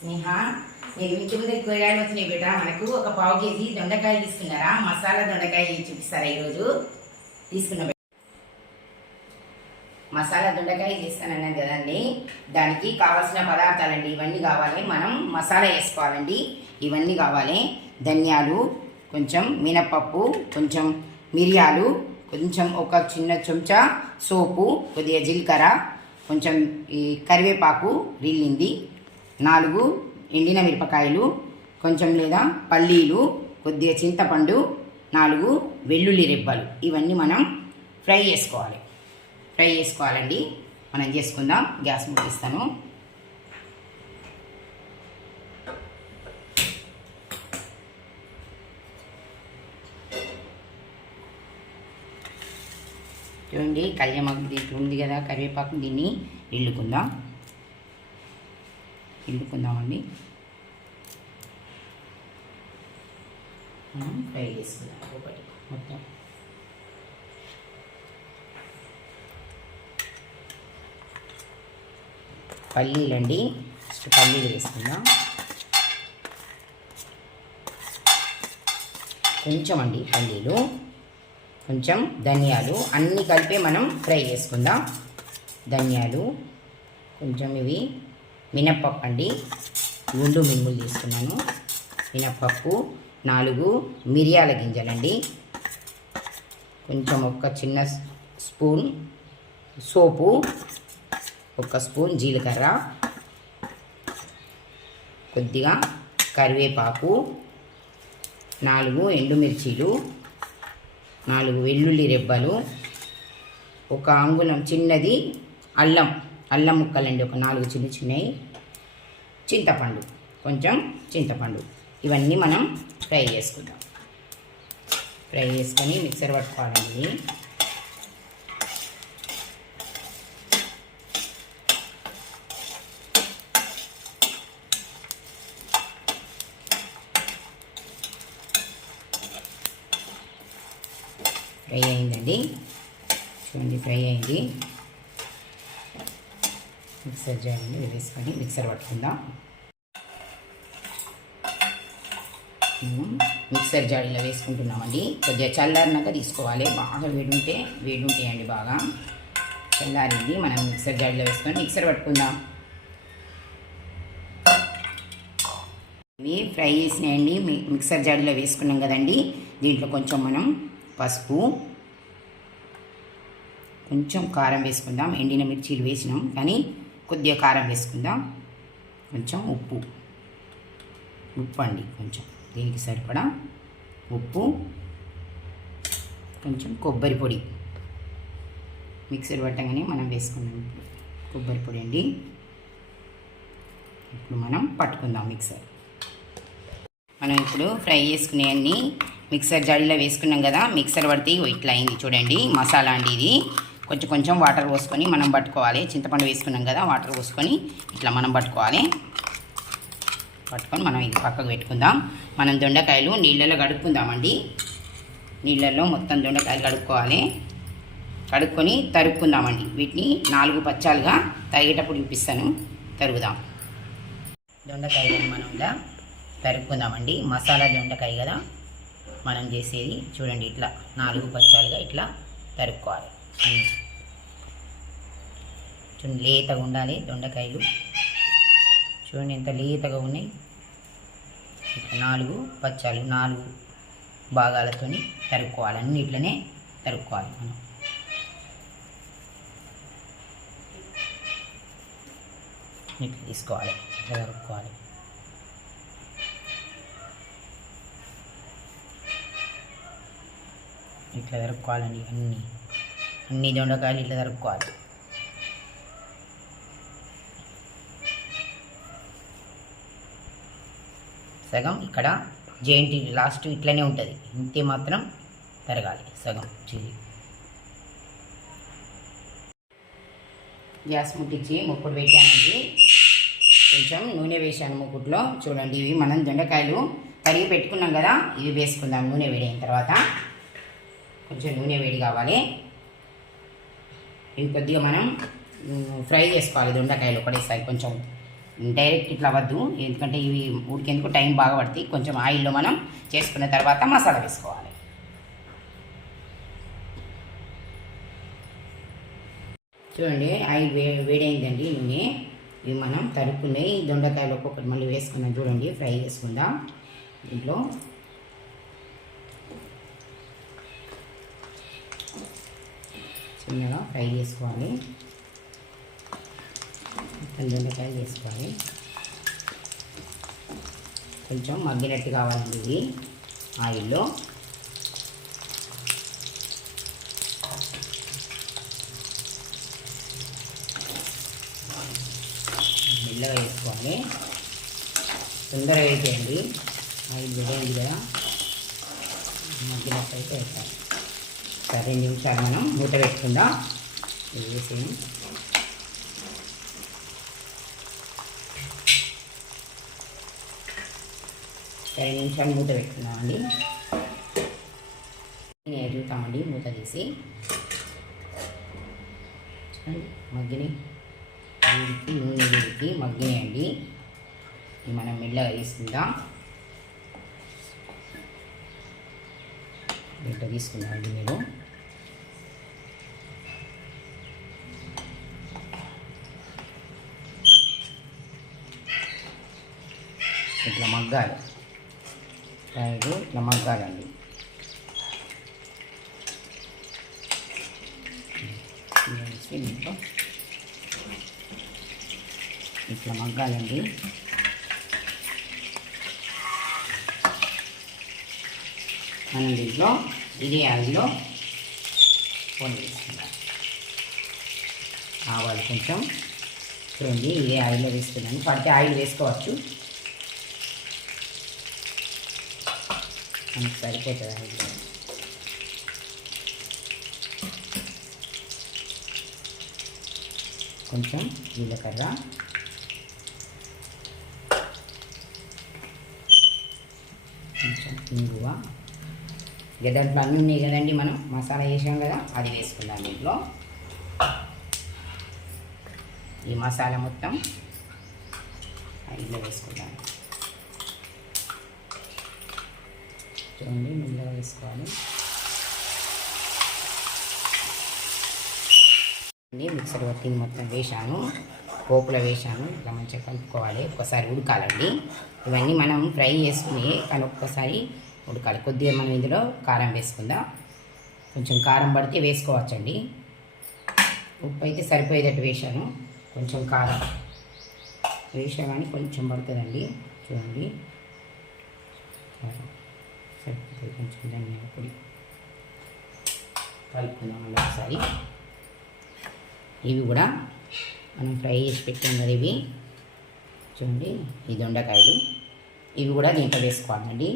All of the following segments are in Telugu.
స్నేహ నేను ఇంటి ముందు కూరగాయలు వచ్చినాయి బిడ్డ. మనకు ఒక పావు కేజీ దొండకాయ తీసుకున్నారా? మసాలా దొండకాయ చూపిస్తారా ఈరోజు? తీసుకున్న మసాలా దొండకాయ చేస్తానన్నాను కదండి. దానికి కావాల్సిన పదార్థాలండి ఇవన్నీ కావాలి. మనం మసాలా వేసుకోవాలండి. ఇవన్నీ కావాలి. ధనియాలు, కొంచెం మినపప్పు, కొంచెం మిరియాలు, కొంచెం ఒక చిన్న చెంచా సోపు, కొద్దిగా జీలకర్ర, కొంచెం ఈ కరివేపాకు రిల్లింది, 4 ఎండిన మిరపకాయలు, కొంచెం లేదా పల్లీలు, కొద్దిగా చింతపండు, 4 వెల్లుల్లి రెబ్బలు. ఇవన్నీ మనం ఫ్రై చేసుకోవాలండి. మనం చేసుకుందాం. గ్యాస్ ముట్టిస్తాను. చూడండి, కళ్యామాకు దీంట్లో ఉంది కదా కరివేపాకు, దీన్ని ఇల్లుకుందామండి. ఫ్రై చేసుకుందాం ఒకటి మొత్తం. పల్లీలండి, ఫస్ట్ పల్లీలు వేసుకుందాం. కొంచెం అండి పల్లీలు, కొంచెం ధనియాలు, అన్నీ కలిపి మనం ఫ్రై చేసుకుందాం. ధనియాలు, కొంచెం ఇవి మినప్పప్పు అండి, గుండు మినుములు తీసుకున్నాను. మినప్పప్పు, 4 మిరియాల గింజలండి, కొంచెం ఒక చిన్న స్పూన్ సోపు, 1 స్పూన్ జీలకర్ర, కొద్దిగా కరివేపాకు, 4 ఎండుమిర్చీలు, 4 వెల్లుల్లి రెబ్బలు, 1 అంగుళం చిన్నది అల్లం ముక్కలండి, ఒక 4 చిన్నవి, చింతపండు, కొంచెం చింతపండు. ఇవన్నీ మనం ఫ్రై చేసుకుందాం. ఫ్రై చేసుకొని మిక్సర్ పట్టుకోవాలండి. ఫ్రై అయిందండి, చూడండి ఫ్రై అయింది. మిక్సర్ చేయండి, వేసుకొని మిక్సర్ పట్టుకుందాం. మిక్సర్ జాడీలో వేసుకుంటున్నామండి. కొద్దిగా చల్లారినాక తీసుకోవాలి. బాగా వేడుంటాయండి. బాగా చల్లారింది. మనం మిక్సర్ జాడీలో వేసుకొని మిక్సర్ పట్టుకుందాం. ఇవి ఫ్రై చేసినాయండి, మిక్సర్ జాడీలో వేసుకున్నాం కదండి. దీంట్లో కొంచెం మనం పసుపు, కొంచెం కారం వేసుకుందాం. ఎండిన మిర్చీలు వేసినాం కానీ కొద్దిగా కారం వేసుకుందాం. కొంచెం ఉప్పు అండి, కొంచెం దీనికి సరిపడా ఉప్పు, కొంచెం కొబ్బరి పొడి. మిక్సర్ పట్టగానే మనం వేసుకున్నాం కొబ్బరి పొడి అండి. ఇప్పుడు మనం పట్టుకుందాం మిక్సర్. మనం ఇప్పుడు ఫ్రై చేసుకునేవన్నీ మిక్సర్ జాడీలో వేసుకున్నాం కదా. మిక్సర్ పడితే ఇట్లా అయింది చూడండి. మసాలా అండి ఇది. కొంచెం వాటర్ పోసుకొని మనం పట్టుకోవాలి. చింతపండు వేసుకున్నాం కదా, వాటర్ పోసుకొని ఇట్లా మనం పట్టుకొని మనం ఇది పక్కకు పెట్టుకుందాం. మనం దొండకాయలు నీళ్ళలో కడుక్కుందామండి. నీళ్ళల్లో మొత్తం దొండకాయలు కడుక్కొని తరుక్కుందామండి. వీటిని 4 పచ్చాలుగా తరిగేటప్పుడు చూపిస్తాను. తరుగుదాం. దొండకాయలను మనం ఇలా తరుక్కుందామండి. మసాలా దొండకాయ కదా మనం చేసేది. చూడండి, ఇట్లా 4 పచ్చాలుగా ఇట్లా తరుక్కోవాలి. చూడండి, లేతగా ఉండాలి దొండకాయలు. చూడండి ఎంత లేతగా ఉన్నాయి. ఇట్లా 4 పచ్చాలు 4 భాగాలతో తరుక్కోవాలి. అన్నీ ఇట్లనే తరుక్కోవాలి. మనం ఇట్లా తీసుకోవాలి, ఇట్లా తరుక్కోవాలి. ఇట్లా తరుక్కోవాలండి. అన్ని దొండకాయలు ఇట్లా తరుక్కోవాలి. సగం ఇక్కడ జేంటి లాస్ట్ ఇట్లనే ఉంటుంది. ఇంతే మాత్రం తరగాలి సగం చిల్లి. గ్యాస్ ముట్టించి ముక్కుడు పెట్టానండి. కొంచెం నూనె వేసాను ముక్కుట్లో. చూడండి, ఇవి మనం దొండకాయలు తరిగి పెట్టుకున్నాం కదా, ఇవి వేసుకుందాం. నూనె వేడైన తర్వాత కొంచెం నూనె వేడి కావాలి. ఇవి కొద్దిగా మనం ఫ్రై చేసుకోవాలి. దొండకాయలు ఒకటేసారి కొంచెం డైరెక్ట్ ఇట్లా అవ్వద్దు, ఎందుకంటే ఇవి ఉడికేందుకు టైం బాగా పడుతుంది. కొంచెం ఆయిల్లో మనం చేసుకున్న తర్వాత మసాలా వేసుకోవాలి. చూడండి ఆయిల్ వేడైందండి. నూనె ఇవి మనం తరుక్కున్నాయి దొండకాయలు ఒక్కొక్కటి మళ్ళీ వేసుకున్నాం. చూడండి ఫ్రై చేసుకుందాం. దీంట్లో చిన్నగా ఫ్రై చేసుకోవాలి. దొండకాయలు వేసుకోవాలి. కొంచెం మగ్గినట్టు కావాలండి ఇవి ఆయిల్లో. మెల్లగా వేసుకోవాలి. తొందరగా వేసేయండి. ఆయిల్ వేయండి కదా, మగ్గినట్టు అయితే వేస్తాం. 2 నిమిషాలు మనం మూత పెట్టుకుందాం. వేసేయండి. 2 నిమిషాలు మూత పెట్టుకుందామండి. నేను ఎదుగుతామండి మూత తీసి. మగ్గిని ఉడికి నూనె ఉడికి మగ్గినాయండి. ఇవి మనం మెల్లగా తీసుకుందాం. దీంట్లో తీసుకుందామండి మీరు. ఇట్లా మగ్గాలి, కాయలు ఇట్లా మగ్గాలండి. దీంట్లో ఇట్లా మగ్గాలండి. మనం దీంట్లో ఇదే ఆయిల్లో పోనీ వేసుకుందాం. ఆవాలు కొంచెం చూడండి, ఇదే ఆయిల్లో వేసుకున్నాను. పడితే ఆయిల్ వేసుకోవచ్చు, మనకు సరిపోతుంది ఆయిల్. కొంచెం జీలకర్ర, కొంచెం ఇంగువ. ఇక దాంట్లో అన్నీ ఉన్నాయి కదండి, మనం మసాలా వేసాం కదా, అది వేసుకుందాం. దీంట్లో ఈ మసాలా మొత్తం ఆయిల్లో వేసుకుందాం. చూడండి మెల్లగా వేసుకోవాలి. మిక్సర్ పట్టింది మొత్తం వేసాను, పోపులో వేసాను. ఇట్లా మంచిగా కలుపుకోవాలి. ఒక్కసారి ఉడకాలండి. ఇవన్నీ మనం ఫ్రై చేసుకుని కానీ ఒక్కసారి ఉడకాలి. కొద్దిగా మనం ఇందులో కారం వేసుకుందాం. కొంచెం కారం పడితే వేసుకోవచ్చండి. ఉప్పు అయితే సరిపోయేటట్టు వేసాను. కొంచెం కారం వేసా కానీ కొంచెం పడుతుందండి. చూడండి సరిపోతుంది. కొంచెం ధనియాల పొడి కలుపుకుందామండి ఒకసారి. ఇవి కూడా మనం ఫ్రై చేసి పెట్టాం కదా, ఇవి చూడండి. ఈ దొండకాయలు ఇవి కూడా దీంట్లో వేసుకోవాలండి.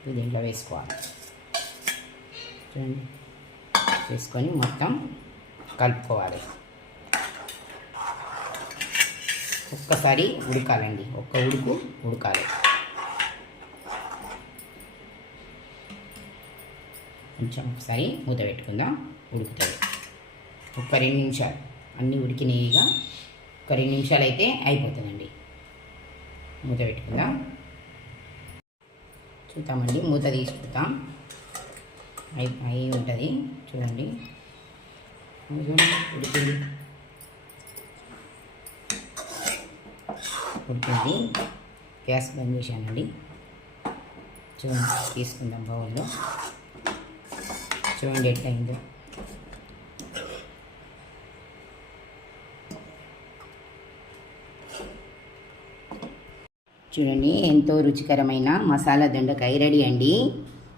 ఇవి దీంట్లో వేసుకోవాలి. చూడండి వేసుకొని మొత్తం కలుపుకోవాలి. ఒక్కసారి ఉడకాలండి, ఒక్క ఉడుకు ఉడకాలి. కొంచెం ఒకసారి మూత పెట్టుకుందాం, ఉడుకుతుంది. ఒక 2 నిమిషాలు అన్నీ ఉడికినాయిగా. ఒక 2 నిమిషాలు అయితే అయిపోతుందండి. మూత పెట్టుకుందాం, చూద్దామండి. మూత తీసి చూద్దాం. అయి ఉంటుంది చూడండి. ఉడికింది ఉడికింది. గ్యాస్ బంద్ చేశానండి. చూడండి తీసుకుందాం బౌల్లో. చూడండి ఎట్లయిందో. చూడండి ఎంతో రుచికరమైన మసాలా దొండకాయ రెడీ అండి.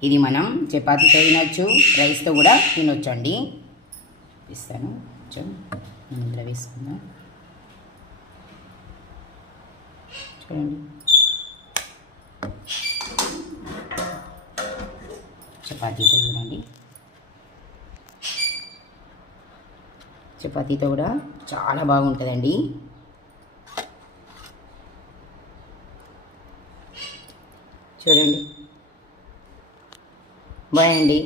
ఇది మనం చపాతీతో తినొచ్చు, రైస్తో కూడా తినొచ్చు అండి. ఇస్తాను కొంచెం ఇందులో వేసుకుందాం. చూడండి చపాతీతో చూడండి, చపాతీతో కూడా చాలా బాగుంటుందండి. చూడండి బాయ్ అండి.